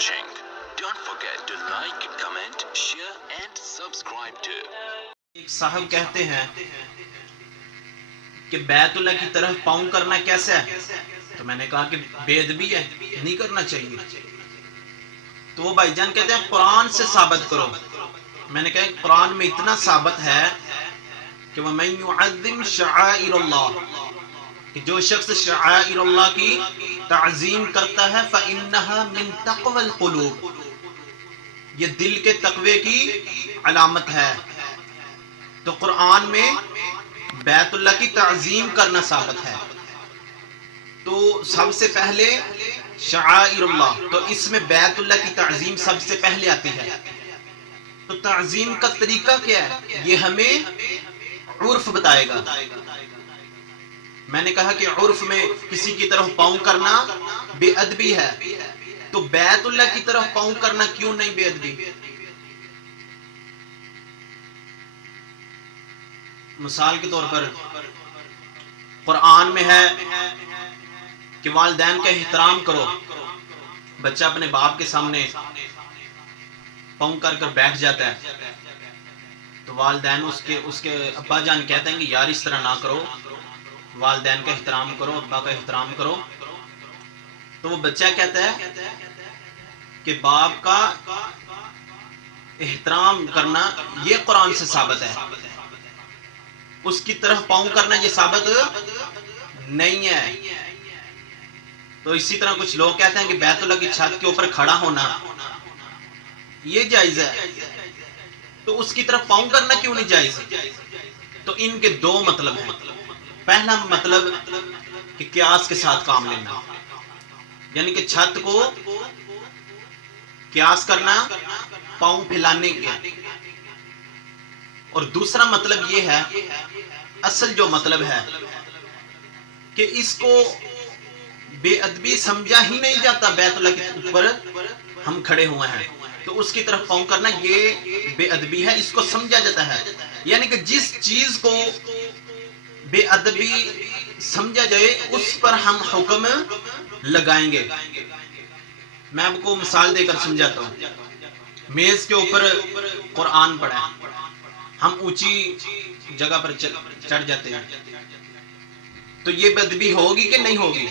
watching. Don't forget to like, comment, share and subscribe to. ایک صاحب کہتے ہیں کہ بیت اللہ کی طرف پاؤں کرنا کیسا ہے؟ تو میں نے کہا کہ بے ادبی ہے، نہیں کرنا چاہیے۔ تو وہ بھائی جان کہتے ہیں قرآن سے ثابت کرو۔ میں نے کہا قرآن میں اتنا ثابت ہے کہ وَمَن يُعَظِّمْ شَعَائِرَ اللَّهِ، کہ جو شخص شعائر اللہ کی تعظیم کرتا ہے فَإِنَّهَا مِن تَقْوَى الْقُلُوبِ، یہ دل کے تقوی کی علامت ہے۔ تو قرآن میں بیت اللہ کی تعظیم کرنا ثابت ہے۔ تو سب سے پہلے شعائر اللہ، تو اس میں بیت اللہ کی تعظیم سب سے پہلے آتی ہے۔ تو تعظیم کا طریقہ کیا ہے؟ یہ ہمیں عرف بتائے گا۔ میں نے کہا کہ عرف میں کسی کی طرف پاؤں کرنا بے ادبی ہے، تو بیت اللہ کی طرف پاؤں کرنا کیوں نہیں بے ادبی؟ مثال کے طور پر قرآن میں ہے کہ والدین کا احترام کرو۔ بچہ اپنے باپ کے سامنے پاؤں کر کر بیٹھ جاتا ہے، تو والدین اس کے ابا جان کہتے ہیں کہ یار اس طرح نہ کرو، والدین کا احترام کرو، ابا کا احترام کرو۔ تو وہ بچہ کہتا ہے کہ باپ کا احترام کرنا یہ قرآن سے ثابت ہے، اس کی طرف پاؤں کرنا یہ ثابت نہیں ہے۔ تو اسی طرح کچھ لوگ کہتے ہیں کہ بیت اللہ کی چھت کے اوپر کھڑا ہونا یہ جائز ہے، تو اس کی طرف پاؤں کرنا کیوں نہیں جائز؟ تو ان کے دو مطلب ہیں۔ پہلا مطلب کہ قیاس کے ساتھ کام لینا، یعنی کہ چھت کو قیاس کرنا پاؤں پھیلانے کے۔ اور دوسرا مطلب یہ ہے، اصل جو مطلب ہے کہ اس کو بے ادبی سمجھا ہی نہیں جاتا، بیت اللہ کے اوپر ہم کھڑے ہوئے ہیں تو اس کی طرف پاؤں کرنا یہ بے ادبی ہے، اس کو سمجھا جاتا ہے۔ یعنی کہ جس چیز کو بے ادبی سمجھا جائے اس پر ہم حکم لگائیں گے۔ میں آپ کو مثال دے کر سمجھاتا ہوں۔ میز کے اوپر قرآن پڑھا ہے، ہم اونچی جگہ پر چڑھ جاتے ہیں، تو یہ بے ادبی ہوگی کہ نہیں ہوگی؟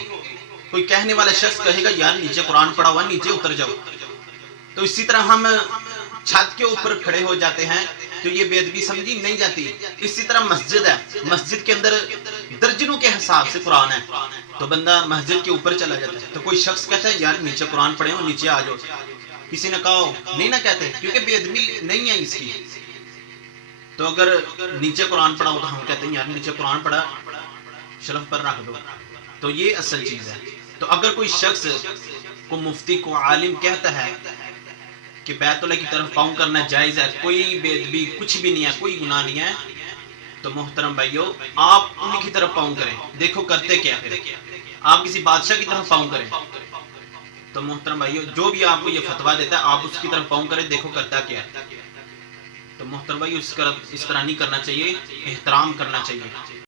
کوئی کہنے والا شخص کہے گا یار نیچے قرآن پڑھا ہوا، نیچے اتر جاؤ۔ تو اسی طرح ہم چھت کے اوپر کھڑے ہو جاتے ہیں تو یہ بے ادبی سمجھی نہیں جاتی۔ اسی طرح مسجد ہے، مسجد کے اندر درجنوں کے حساب سے قرآن ہے، تو بندہ مسجد کے اوپر چلا جاتا ہے۔ تو کوئی شخص کہتا ہے یار نیچے قرآن پڑھے ہو، نیچے آ جاؤ۔ کسی نے کہا نہیں نہ کہتے، کیونکہ بے ادبی نہیں ہے اس کی۔ تو اگر نیچے قرآن پڑھا ہو تو ہم کہتے ہیں یار نیچے قرآن پڑھا، شرف پر رکھ دو۔ تو یہ اصل چیز ہے۔ تو اگر کوئی شخص کو مفتی کو عالم کہتا ہے کہ بیت اللہ کی طرف پاؤں کرنا جائز ہے، کوئی بے ادبی کچھ بھی نہیں ہے، کوئی گناہ نہیں ہے، تو محترم بھائیو آپ ان کی طرف پاؤں کریں۔ دیکھو کرتے کیا پھر، آپ کسی بادشاہ کی طرف پاؤں کریں تو محترم بھائیو جو بھی آپ کو یہ فتویٰ دیتا ہے آپ اس کی طرف پاؤں کریں، دیکھو کرتا کیا ہے۔ تو محترم بھائیو اس طرح نہیں کرنا چاہیے، احترام کرنا چاہیے۔